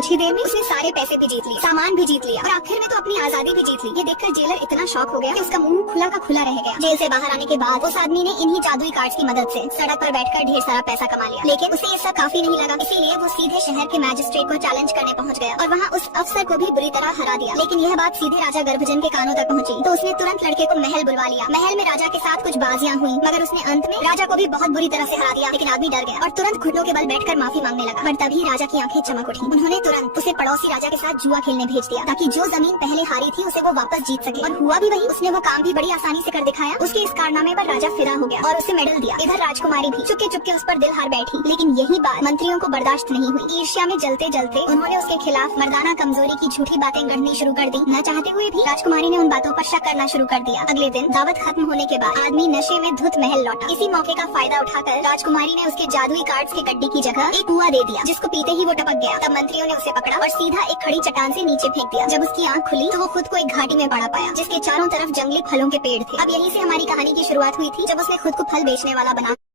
कुछ ही देर में उसने सारे पैसे भी जीत लिए, सामान भी जीत लिया और आखिर में तो अपनी आजादी भी जीत ली। ये देखकर जेलर इतना शॉक हो गया कि उसका मुंह खुला का खुला रह गया। जेल से बाहर आने के बाद उस आदमी ने इन्हीं जादुई कार्ड्स की मदद से सड़क पर बैठकर ढेर सारा पैसा कमा लिया। लेकिन उसे ये सब काफी नहीं लगा, इसीलिए वो सीधे शहर के मैजिस्ट्रेट को चैलेंज करने पहुंच गया और वहाँ उस अफसर को भी बुरी तरह हरा दिया। लेकिन यह बात सीधे राजा गर्भजन के कानों तक पहुँची तो उसने तुरंत लड़के को महल बुलवा लिया। महल में राजा के साथ कुछ बाजियां हुई, मगर उसने अंत में राजा को भी बहुत बुरी तरह से हरा दिया। लेकिन आदमी डर गया और तुरंत घुटनों के बल बैठकर माफी मांगने लगा। पर तभी राजा की आंखें चमक उठी। उन्होंने तुरंत उसे पड़ोसी राजा के साथ जुआ खेलने भेज दिया ताकि जो जमीन पहले हारी थी उसे वो वापस जीत सके। और हुआ भी वही, उसने वो काम भी बड़ी आसानी से कर दिखाया। उसके इस कारनामे पर राजा फिदा हो गया और उसे मेडल दिया। इधर राजकुमारी भी चुपके चुपके उस पर दिल हार बैठी। लेकिन यही बात मंत्रियों को बर्दाश्त नहीं हुई। ईर्ष्या में जलते जलते उन्होंने उसके खिलाफ मर्दाना कमजोरी की झूठी बातें गढ़नी शुरू कर दी। न चाहते हुए भी राजकुमारी ने उन बातों पर शक करना शुरू कर दिया। अगले दिन दावत खत्म होने के बाद आदमी नशे में धुत महल लौटा। इसी मौके का फायदा उठाकर राजकुमारी ने उसके जादुई कार्ड्स के कड्डी की जगह एक कुआं दे दिया, जिसको पीते ही वो टपक गया। तब मंत्रियों ने उसे पकड़ा और सीधा एक खड़ी चट्टान से नीचे फेंक दिया। जब उसकी आंख खुली तो वो खुद को एक घाटी में पड़ा पाया जिसके चारों तरफ जंगली फलों के पेड़ थे। अब यहीं से हमारी कहानी की शुरुआत हुई थी, जब उसने खुद को फल बेचने वाला बना।